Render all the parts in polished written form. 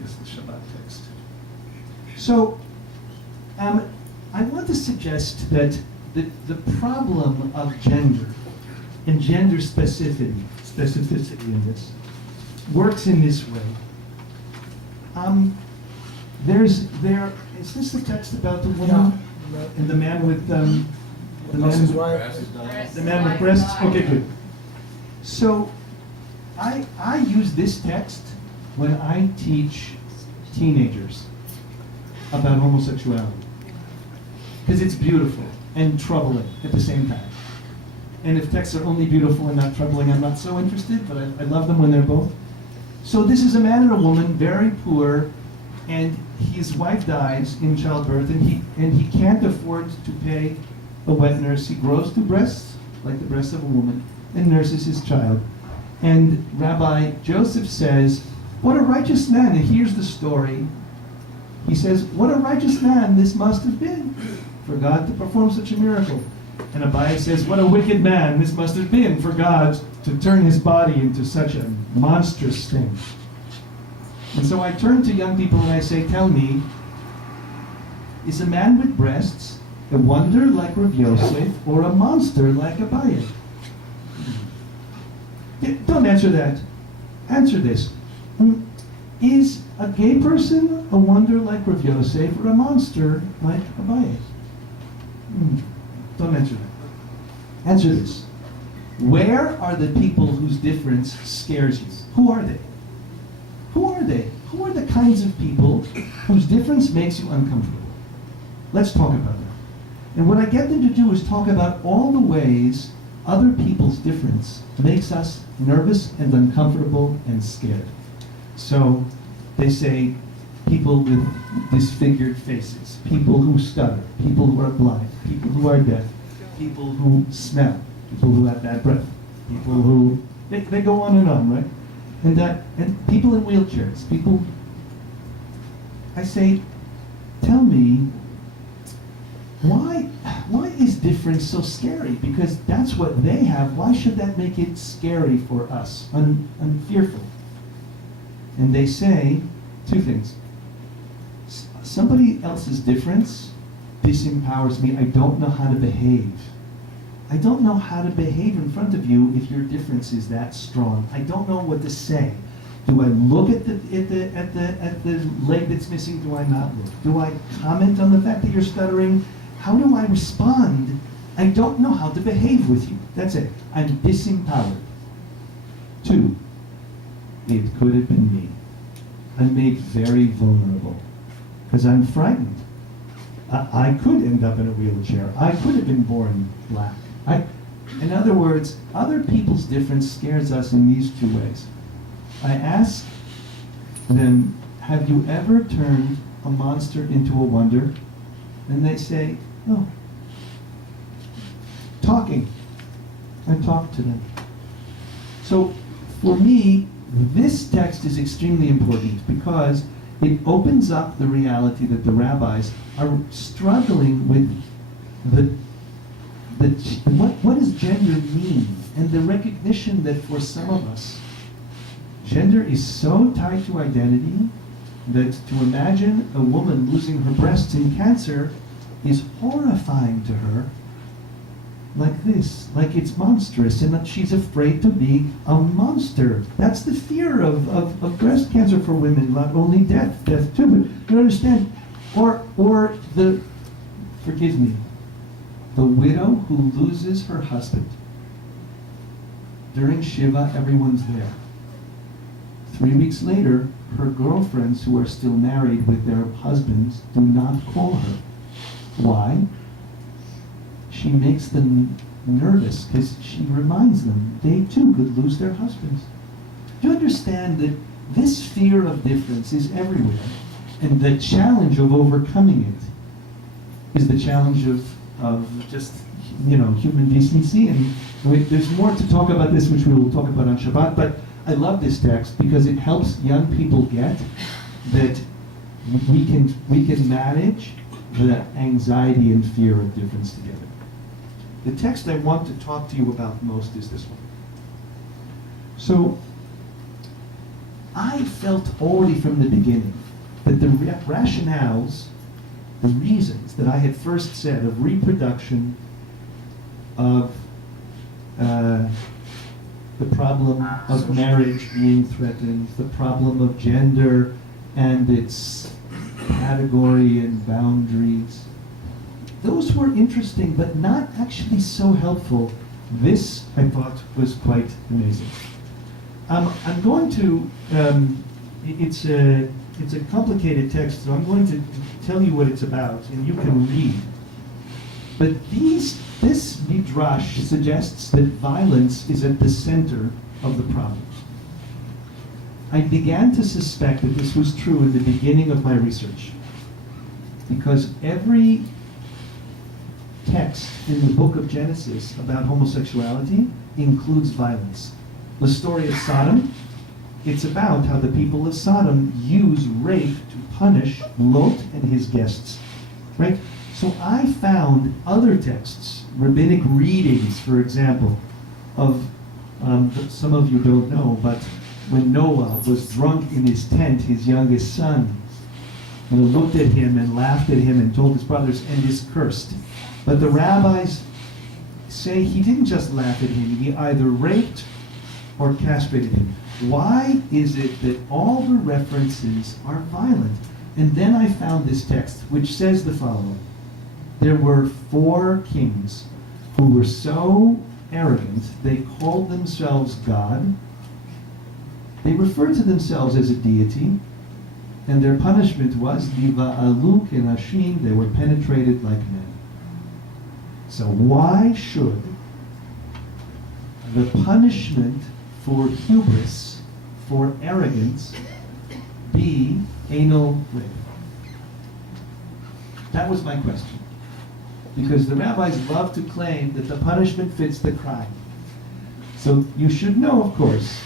Yes, the Shabbat text. So, I want to suggest that the problem of gender and gender specificity in this works in this way. Is this the text about the woman and the man with the man with breasts? Okay, good. So I use this text when I teach teenagers about homosexuality because it's beautiful and troubling at the same time. And if texts are only beautiful and not troubling, I'm not so interested, but I love them when they're both. So this is a man and a woman, very poor, and his wife dies in childbirth, and he can't afford to pay a wet nurse. He grows two breasts, like the breasts of a woman, and nurses his child. And Rabbi Joseph says, what a righteous man, and here's the story. He says, what a righteous man this must have been for God to perform such a miracle. And Abaye says, what a wicked man this must have been for God to turn his body into such a monstrous thing. And so I turn to young people and I say, tell me, is a man with breasts a wonder like Rav Yosef or a monster like Abaye? Don't answer that. Answer this. Is a gay person a wonder like Rav Yosef or a monster like Abaye? Don't answer that. Answer this. Where are the people whose difference scares you? Who are they? Who are they? Who are the kinds of people whose difference makes you uncomfortable? Let's talk about that. And what I get them to do is talk about all the ways other people's difference makes us nervous and uncomfortable and scared. So they say people with disfigured faces, people who stutter, people who are blind, people who are deaf, people who smell, people who have bad breath, people who, they go on, right? And people in wheelchairs, people, I say, tell me, why is difference so scary? Because that's what they have. Why should that make it scary for us, and fearful? And they say two things. Somebody else's difference disempowers me. I don't know how to behave. I don't know how to behave in front of you if your difference is that strong. I don't know what to say. Do I look at the leg that's missing? Do I not look? Do I comment on the fact that you're stuttering? How do I respond? I don't know how to behave with you. That's it. I'm disempowered. Two, it could have been me. I'm made very vulnerable because I'm frightened. I could end up in a wheelchair. I could have been born black. In other words, other people's difference scares us in these two ways. I ask them, have you ever turned a monster into a wonder? And they say, no. Talking. I talk to them. So for me, this text is extremely important because it opens up the reality that the rabbis are struggling with what does gender mean? And the recognition that for some of us, gender is so tied to identity that to imagine a woman losing her breasts in cancer is horrifying to her, like this, like it's monstrous, and that she's afraid to be a monster. That's the fear of breast cancer for women, not only death too, but you understand? Or forgive me, the widow who loses her husband. During Shiva, everyone's there. 3 weeks later, her girlfriends who are still married with their husbands do not call her. Why? She makes them nervous because she reminds them they too could lose their husbands. Do you understand that this fear of difference is everywhere, and the challenge of overcoming it is the challenge of just human decency? And there's more to talk about this, which we will talk about on Shabbat. But I love this text because it helps young people get that we can manage the anxiety and fear of difference together. The text I want to talk to you about most is this one. So, I felt already from the beginning that the rationales, the reasons that I had first said of reproduction, of the problem of marriage being threatened, the problem of gender and its category and boundaries, those were interesting, but not actually so helpful. This, I thought, was quite amazing. I'm going to, it's a complicated text, so I'm going to tell you what it's about, and you can read. But this Midrash suggests that violence is at the center of the problem. I began to suspect that this was true in the beginning of my research, because every text in the book of Genesis about homosexuality includes violence. The story of Sodom, it's about how the people of Sodom use rape to punish Lot and his guests, right? So I found other texts, rabbinic readings, for example, of, some of you don't know, but when Noah was drunk in his tent, his youngest son looked at him and laughed at him and told his brothers, and is cursed. But the rabbis say he didn't just laugh at him, he either raped or castrated him. Why is it that all the references are violent? And then I found this text, which says the following. There were 4 kings who were so arrogant, they called themselves God. They referred to themselves as a deity, and their punishment was Liva'alu kenashim, they were penetrated like men. So why should the punishment for hubris, for arrogance, be anal rape? That was my question. Because the rabbis love to claim that the punishment fits the crime. So you should know, of course,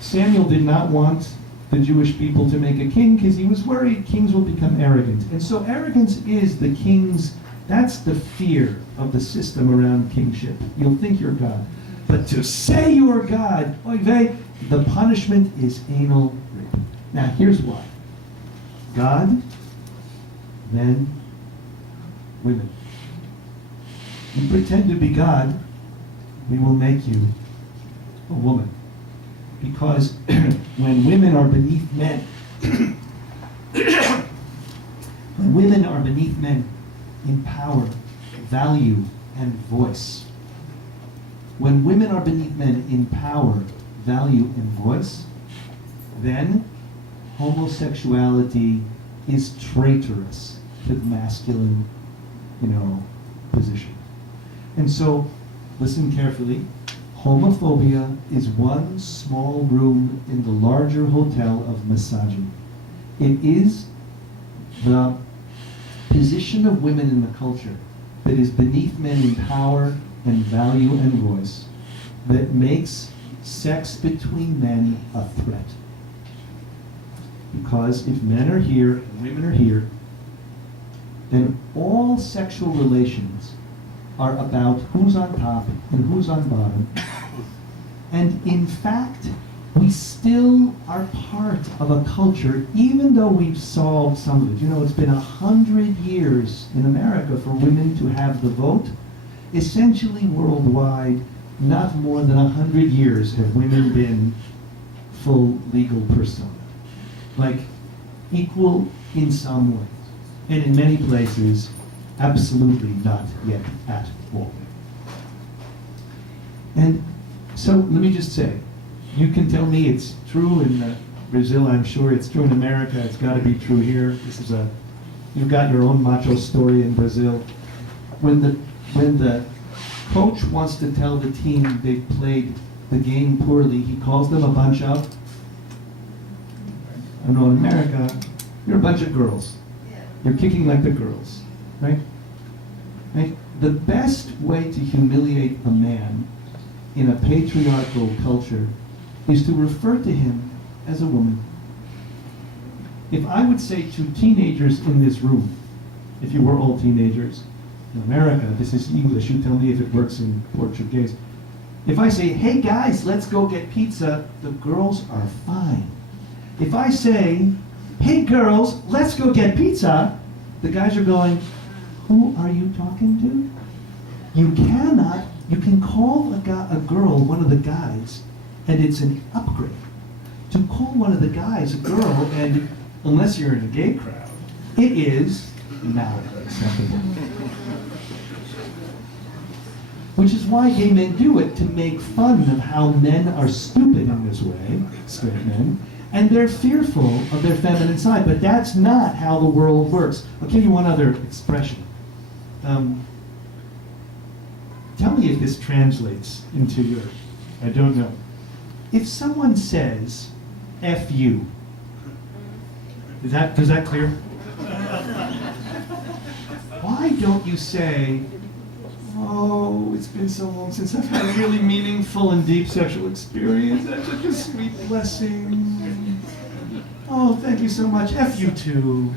Samuel did not want the Jewish people to make a king because he was worried kings will become arrogant. And so arrogance is the king's, that's the fear of the system around kingship. You'll think you're God. But to say you are God, oy vey, the punishment is anal rape. Now here's why. God, men, women. You pretend to be God, we will make you a woman. Because when women are beneath men, when women are beneath men in power, value, and voice, when women are beneath men in power, value, and voice, then homosexuality is traitorous to the masculine, position. And so, listen carefully. Homophobia is one small room in the larger hotel of misogyny. It is the position of women in the culture that is beneath men in power and value and voice that makes sex between men a threat. Because if men are here and women are here, then all sexual relations are about who's on top and who's on bottom. And in fact, we still are part of a culture, even though we've solved some of it. It's been 100 years in America for women to have the vote. Essentially worldwide, not more than 100 years have women been full legal persona. Like, equal in some ways. And in many places, absolutely not yet at all. And so let me just say, you can tell me it's true in Brazil, I'm sure it's true in America, it's got to be true here. You've got your own macho story in Brazil. When the coach wants to tell the team they've played the game poorly, he calls them a bunch of, I don't know, in America, you're a bunch of girls. You're kicking like the girls, right? Right? The best way to humiliate a man in a patriarchal culture is to refer to him as a woman. If I would say to teenagers in this room, if you were all teenagers, in America, this is English, you tell me if it works in Portuguese. If I say, hey guys, let's go get pizza, the girls are fine. If I say, hey girls, let's go get pizza, the guys are going, who are you talking to? You can call a girl one of the guys, and it's an upgrade. To call one of the guys a girl, and unless you're in a gay crowd, it is not acceptable. Which is why gay men do it, to make fun of how men are stupid in this way, straight men, and they're fearful of their feminine side. But that's not how the world works. I'll give you one other expression. Tell me if this translates into your, I don't know. If someone says, F you, is that clear? Why don't you say, oh, it's been so long since I've had a really meaningful and deep sexual experience. That's such a sweet blessing. Oh, thank you so much. F you too.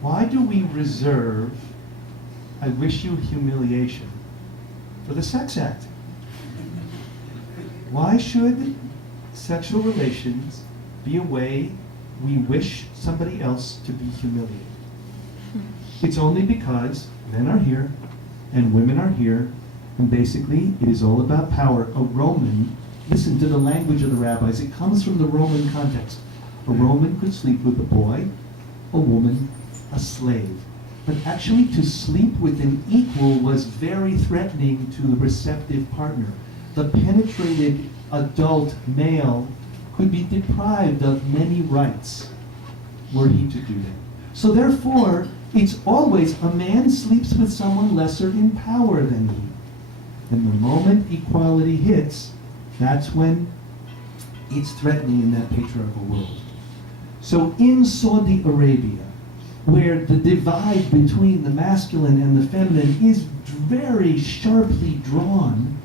Why do we reserve I wish you humiliation for the sex act? Why should sexual relations be a way we wish somebody else to be humiliated? It's only because men are here and women are here, and basically it is all about power. A Roman, listen to the language of the rabbis, it comes from the Roman context. A Roman could sleep with a boy, a woman, a slave. But actually to sleep with an equal was very threatening to the receptive partner. The penetrated adult male could be deprived of many rights were he to do that. So therefore, it's always a man sleeps with someone lesser in power than he. And the moment equality hits, that's when it's threatening in that patriarchal world. So in Saudi Arabia, where the divide between the masculine and the feminine is very sharply drawn,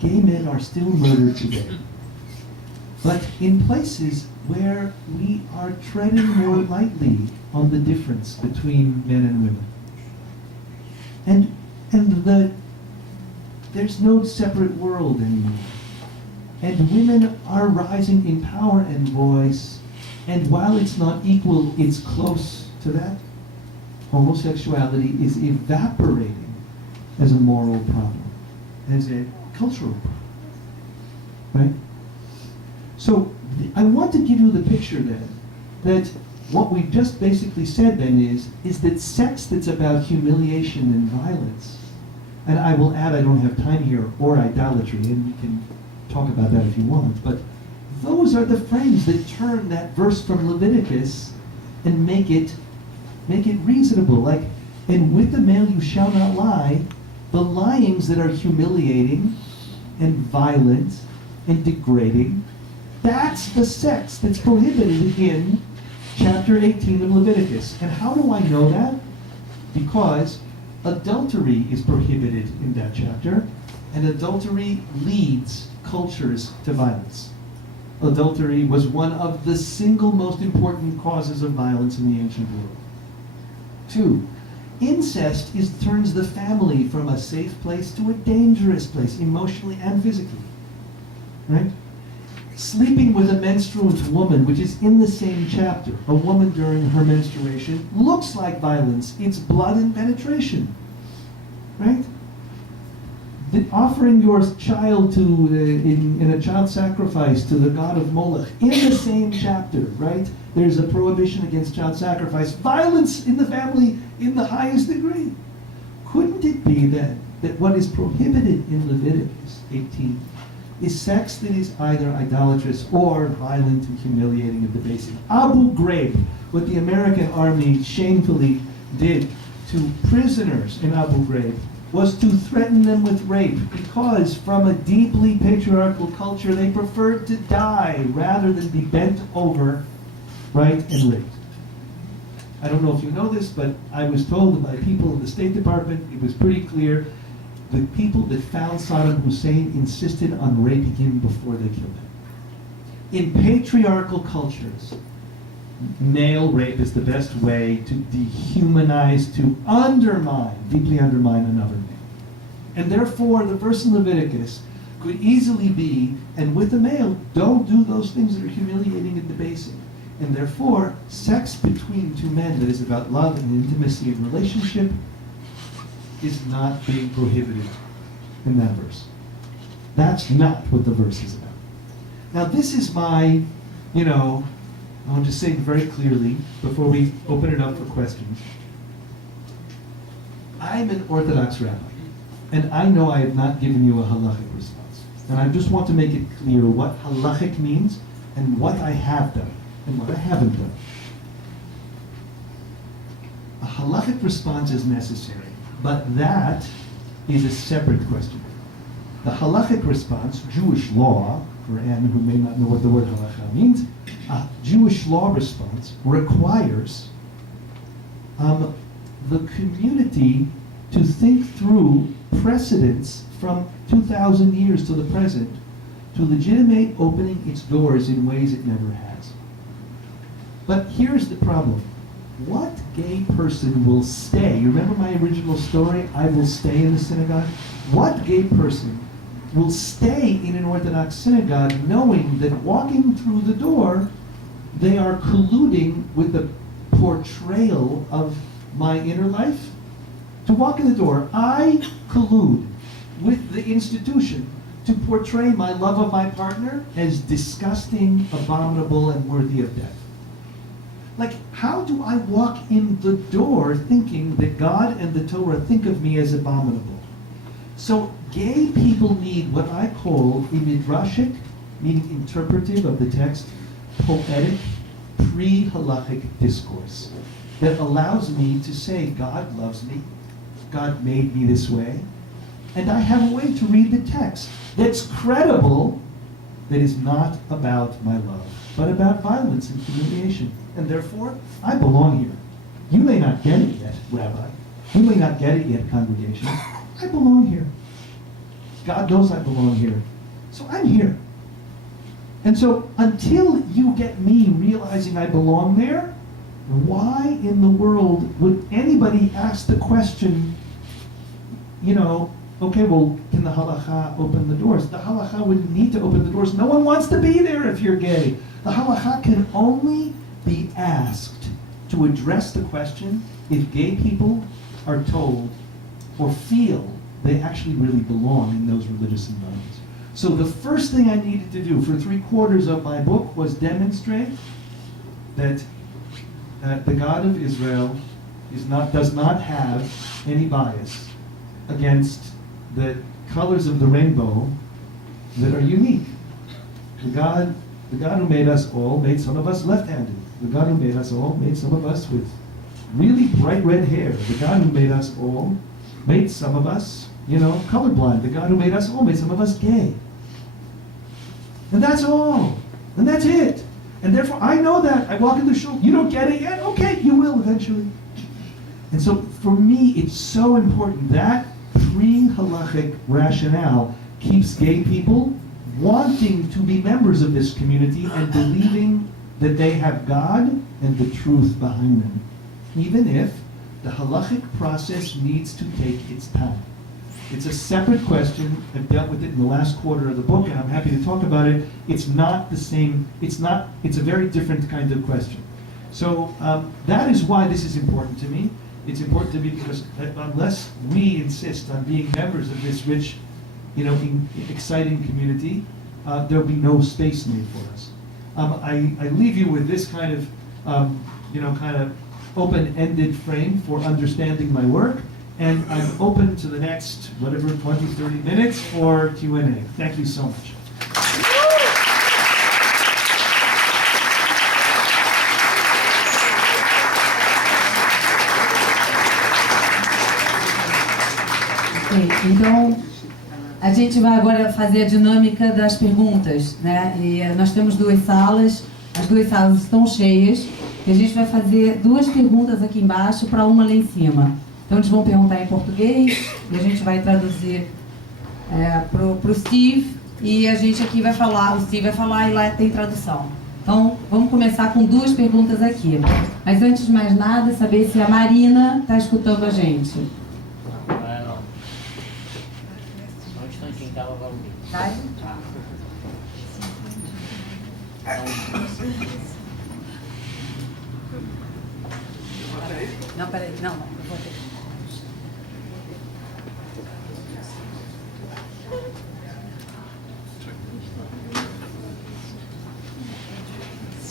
gay men are still murdered today. But in places where we are treading more lightly on the difference between men and women. And there's no separate world anymore. And women are rising in power and voice, and while it's not equal, it's close to that. Homosexuality is evaporating as a moral problem, as a cultural problem, right? So I want to give you the picture then, that what we just basically said then is that sex that's about humiliation and violence, and I will add, I don't have time here, or idolatry, and we can talk about that if you want, but those are the frames that turn that verse from Leviticus and make it reasonable. Like, and with the male you shall not lie, the lyings that are humiliating and violent and degrading, that's the sex that's prohibited in chapter 18 of Leviticus. And how do I know that? Because adultery is prohibited in that chapter, and adultery leads cultures to violence. Adultery was one of the single most important causes of violence in the ancient world. 2, incest turns the family from a safe place to a dangerous place, emotionally and physically. Right? Sleeping with a menstruant woman, which is in the same chapter, a woman during her menstruation, looks like violence. It's blood and penetration. Right? Offering your child to in a child sacrifice to the god of Moloch in the same chapter, right? There's a prohibition against child sacrifice, violence in the family in the highest degree. Couldn't it be that what is prohibited in Leviticus 18 is sex that is either idolatrous or violent and humiliating and debasing? Abu Ghraib, what the American army shamefully did to prisoners in Abu Ghraib, was to threaten them with rape, because from a deeply patriarchal culture they preferred to die rather than be bent over, right, and raped. I don't know if you know this, but I was told by people in the State Department, it was pretty clear, the people that found Saddam Hussein insisted on raping him before they killed him. In patriarchal cultures, male rape is the best way to dehumanize, to undermine, deeply undermine another man. And therefore, the verse in Leviticus could easily be, and with the male, don't do those things that are humiliating and debasing. And therefore, sex between two men that is about love and intimacy and relationship is not being prohibited in that verse. That's not what the verse is about. Now this is my, I want to say very clearly before we open it up for questions. I'm an Orthodox rabbi, and I know I have not given you a halachic response. And I just want to make it clear what halachic means and what I have done and what I haven't done. A halachic response is necessary, but that is a separate question. The halachic response, Jewish law, for Anne who may not know what the word halacha means, a Jewish law response requires the community to think through precedents from 2,000 years to the present to legitimate opening its doors in ways it never has. But here's the problem. What gay person will stay? You remember my original story, I will stay in the synagogue? What gay person will stay in an Orthodox synagogue knowing that walking through the door, they are colluding with the portrayal of my inner life? To walk in the door, I collude with the institution to portray my love of my partner as disgusting, abominable, and worthy of death. Like, how do I walk in the door thinking that God and the Torah think of me as abominable? So gay people need what I call a midrashic, meaning interpretive of the text, poetic, pre-halachic discourse that allows me to say, God loves me, God made me this way, and I have a way to read the text that's credible, that is not about my love, but about violence and humiliation. And therefore, I belong here. You may not get it yet, Rabbi. You may not get it yet, congregation. I belong here. God knows I belong here. So I'm here. And so until you get me realizing I belong there, why in the world would anybody ask the question, okay, well, can the halacha open the doors? The halacha wouldn't need to open the doors. No one wants to be there if you're gay. The halacha can only be asked to address the question if gay people are told or feel they actually really belong in those religious environments. So the first thing I needed to do for 3/4 of my book was demonstrate that the God of Israel does not have any bias against the colors of the rainbow that are unique. The God who made us all made some of us left-handed. The God who made us all made some of us with really bright red hair. The God who made us all made some of us, colorblind. The God who made us all made some of us gay. And that's all. And that's it. And therefore, I know that. I walk in the shul. You don't get it yet? Okay, you will eventually. And so, for me, it's so important. That pre-halachic rationale keeps gay people wanting to be members of this community and believing that they have God and the truth behind them, even if the halachic process needs to take its time. It's a separate question. I've dealt with it in the last quarter of the book, and I'm happy to talk about it. It's not the same. It's a very different kind of question. So that is why this is important to me. It's important to me because unless we insist on being members of this rich, exciting community, there'll be no space made for us. I leave you with this kind of open-ended frame for understanding my work, and I'm open to the next, 20, 30 minutes for Q&A. Thank you so much. Então, a gente vai agora fazer a dinâmica das perguntas, né? E nós temos 2 salas, as 2 salas estão cheias, e a gente vai fazer 2 perguntas aqui embaixo para uma lá em cima. Então eles vão perguntar em português, e a gente vai traduzir pro Steve, e a gente aqui vai falar, o Steve vai falar e lá tem tradução. Então, Vamos começar com 2 perguntas aqui. Mas antes de mais nada, saber se a Marina está escutando a gente. Não. Só um instantinho que ela vai ouvir. Tá? Não, peraí. Não, eu vou ter.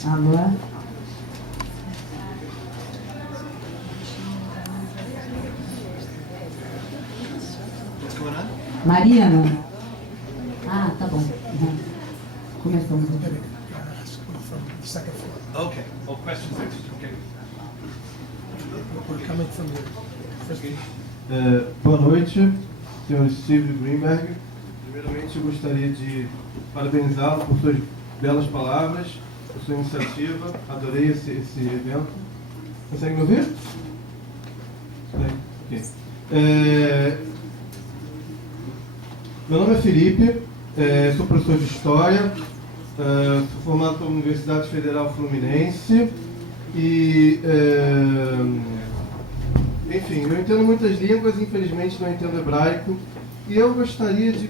Alô? What's going on? Marina? Ah, tá bom. Uhum. Começamos aqui. From the second floor. Okay. Oh, questions. Okay. We're coming from your first. Boa noite, senhor Steve Greenberg. Primeiramente, eu gostaria de parabenizá-lo por suas belas palavras, por sua iniciativa. Adorei esse evento. Consegue me ouvir? Ok. Meu nome é Felipe, sou professor de História, sou formado pela Universidade Federal Fluminense e... enfim, eu entendo muitas línguas, infelizmente não entendo hebraico. E eu gostaria de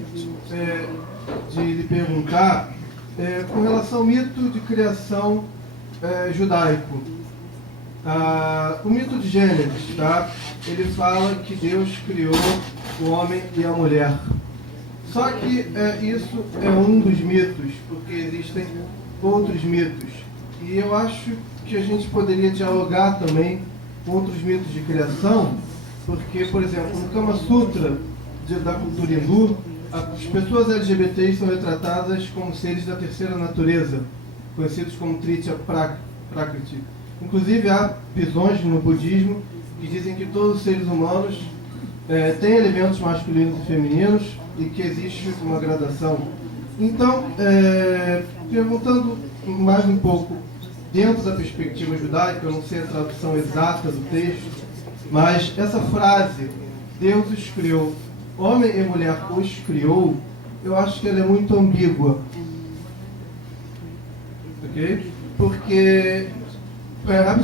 lhe perguntar com relação ao mito de criação judaico. O mito de Gênesis, tá? Ele fala que Deus criou o homem e a mulher. Só que isso é um dos mitos, porque existem outros mitos. E eu acho que a gente poderia dialogar também outros mitos de criação, porque, por exemplo, no Kama Sutra da cultura hindu, as pessoas LGBTs são retratadas como seres da terceira natureza, conhecidos como Tritya Prakriti. Inclusive, há visões no budismo que dizem que todos os seres humanos têm elementos masculinos e femininos e que existe uma gradação. Então, perguntando mais um pouco dentro da perspectiva judaica, eu não sei a tradução exata do texto, mas essa frase, Deus os criou, homem e mulher os criou, eu acho que ela é muito ambígua. Ok? Porque... Qual é será a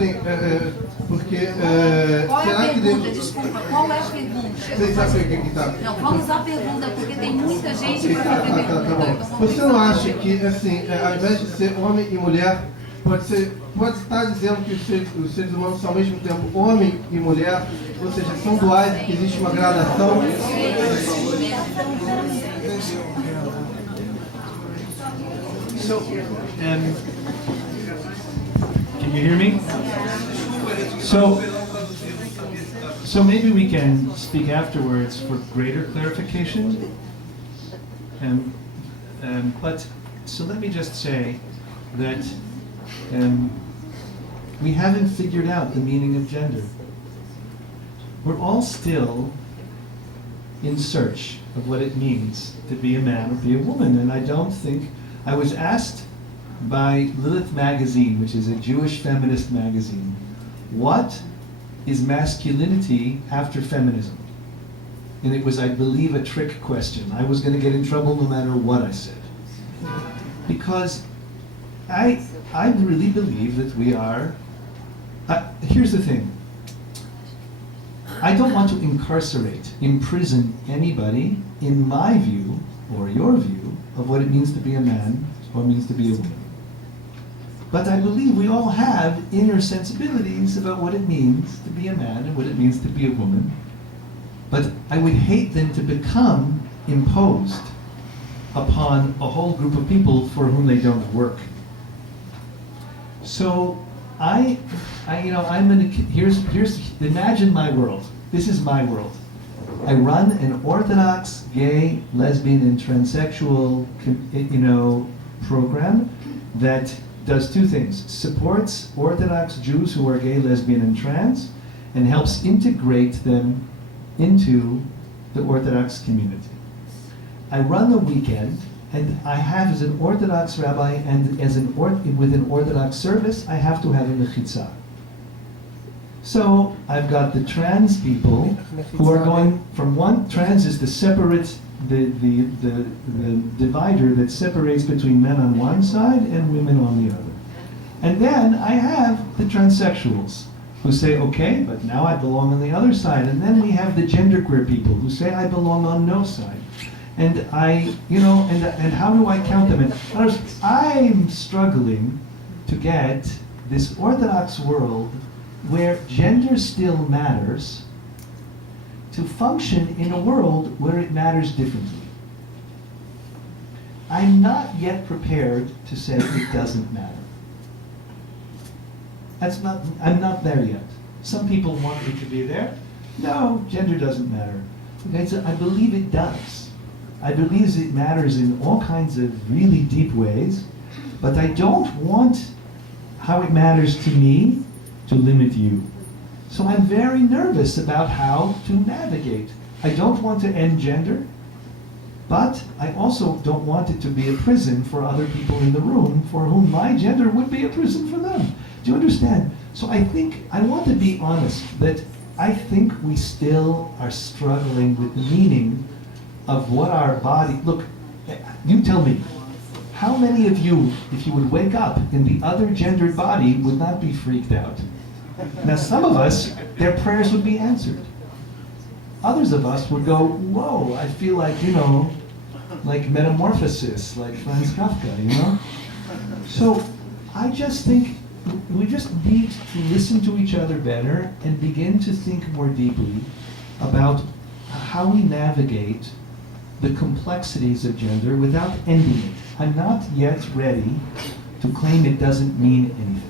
que pergunta? Deus... Desculpa, qual é a pergunta? Vocês sabem o que está? Não, vamos à pergunta, porque tem muita gente para fazer pergunta. Tá bom. Então vamos Você não acha que, assim, ao invés de ser homem e mulher, pode estar dizendo que os seres humanos são ao mesmo tempo homem e mulher, ou seja, são duais e que existe uma gradação? So, can you hear me? So maybe we can speak afterwards for greater clarification. But so let me just say that we haven't figured out the meaning of gender. We're all still in search of what it means to be a man or be a woman, and I don't think I was asked by Lilith magazine, which is a Jewish feminist magazine, what is masculinity after feminism? And it was, I believe, a trick question. I was going to get in trouble no matter what I said. Because I really believe that we are... here's the thing. I don't want to incarcerate, imprison anybody in my view, or your view, of what it means to be a man or means to be a woman. But I believe we all have inner sensibilities about what it means to be a man and what it means to be a woman. But I would hate them to become imposed upon a whole group of people for whom they don't work. So imagine my world. This is my world. I run an Orthodox gay, lesbian, and transsexual, program that does two things: supports Orthodox Jews who are gay, lesbian, and trans, and helps integrate them into the Orthodox community. I run the weekend, and I have, as an Orthodox rabbi, and with an Orthodox service, I have to have a mechitza. So I've got the trans people who are going from one. Trans is the separate, the divider that separates between men on one side and women on the other. And then I have the transsexuals who say, okay, but now I belong on the other side. And then we have the genderqueer people who say, I belong on no side. And and how do I count them? And I'm struggling to get this Orthodox world where gender still matters to function in a world where it matters differently. I'm not yet prepared to say it doesn't matter. I'm not there yet. Some people want me to be there. No, gender doesn't matter. Okay, so I believe it does. I believe it matters in all kinds of really deep ways, but I don't want how it matters to me to limit you. So I'm very nervous about how to navigate. I don't want to end gender, but I also don't want it to be a prison for other people in the room for whom my gender would be a prison for them. Do you understand? So I think, I want to be honest, that I think we still are struggling with the meaning of what our body, look, you tell me, how many of you, if you would wake up in the other gendered body, would not be freaked out? Now some of us, their prayers would be answered. Others of us would go, whoa, I feel like, like metamorphosis, like Franz Kafka, So I just think we just need to listen to each other better and begin to think more deeply about how we navigate the complexities of gender without ending it. I'm not yet ready to claim it doesn't mean anything.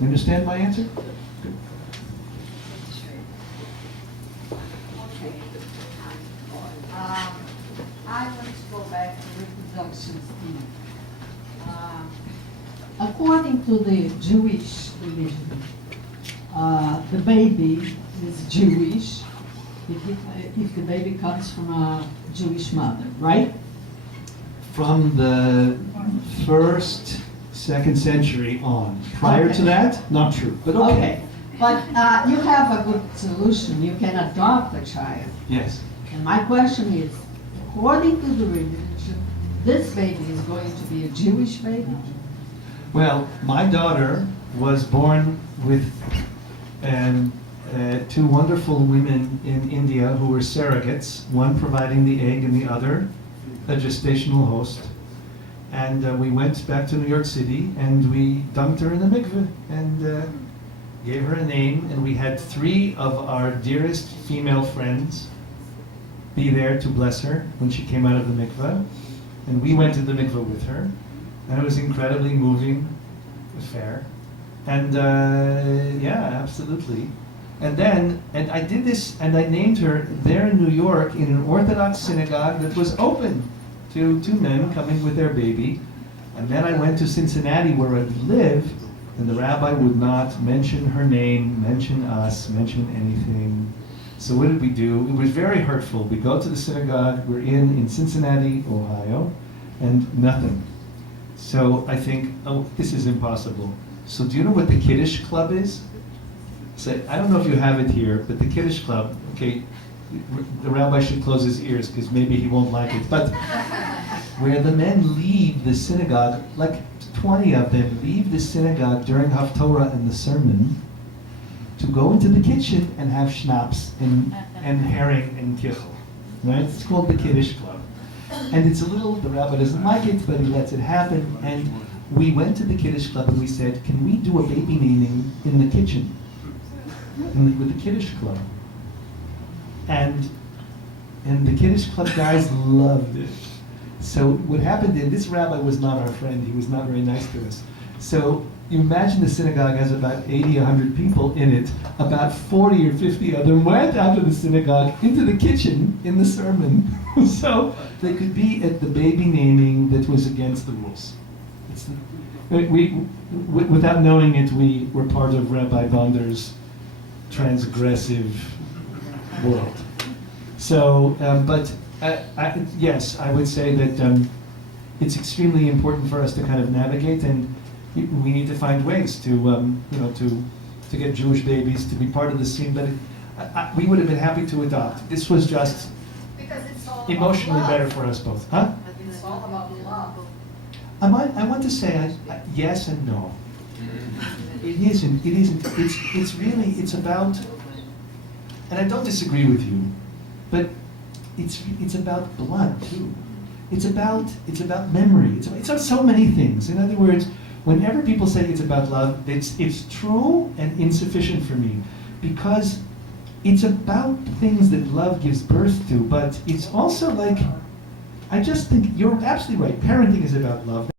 You understand my answer? Good. I want to go back to reproduction. According to the Jewish religion, the baby is Jewish if the baby comes from a Jewish mother, right? From the 1st, 2nd century on. Prior to that, not true, but okay. Okay, but you have a good solution. You can adopt a child. Yes. And my question is, according to the religion, this baby is going to be a Jewish baby? Well, my daughter was born with two wonderful women in India who were surrogates, one providing the egg and the other a gestational host. And we went back to New York City and we dumped her in the mikveh and gave her a name, and we had 3 of our dearest female friends be there to bless her when she came out of the mikveh. And we went to the mikveh with her. And it was incredibly moving affair. And yeah, absolutely. And I did this, and I named her there in New York in an Orthodox synagogue that was open to 2 men coming with their baby. And then I went to Cincinnati where I live, and the rabbi would not mention her name, mention us, mention anything. So what did we do? It was very hurtful. We go to the synagogue, we're in Cincinnati, Ohio, and nothing. So I think, oh, this is impossible. So do you know what the Kiddush Club is? So I don't know if you have it here, but the Kiddush Club, okay, the rabbi should close his ears because maybe he won't like it, but where the men leave the synagogue, like 20 of them leave the synagogue during Haftorah and the sermon to go into the kitchen and have schnapps and herring and kichel, right? It's called the Kiddush Club. And it's a little, the rabbi doesn't like it, but he lets it happen. And we went to the Kiddush Club and we said, can we do a baby naming in the kitchen? With the Kiddush Club. And the Kiddush Club guys loved it. So what happened is, this rabbi was not our friend, he was not very nice to us. So you imagine the synagogue has about 80, 100 people in it. About 40 or 50 of them went out of the synagogue into the kitchen in the sermon. So they could be at the baby naming that was against the rules. Without knowing it, we were part of Rabbi Bonder's transgressive world. So, yes, I would say that it's extremely important for us to kind of navigate, and we need to find ways to, to get Jewish babies to be part of the scene. But we would have been happy to adopt. This was just Because it's all emotionally about better love. for us both, huh? It's all about love. I want to say yes and no. It isn't. It isn't. It's really. It's about. And I don't disagree with you, but it's about blood too. It's about memory. It's about so many things. In other words, whenever people say it's about love, it's true and insufficient for me, because it's about things that love gives birth to. But it's also like, I just think you're absolutely right. Parenting is about love.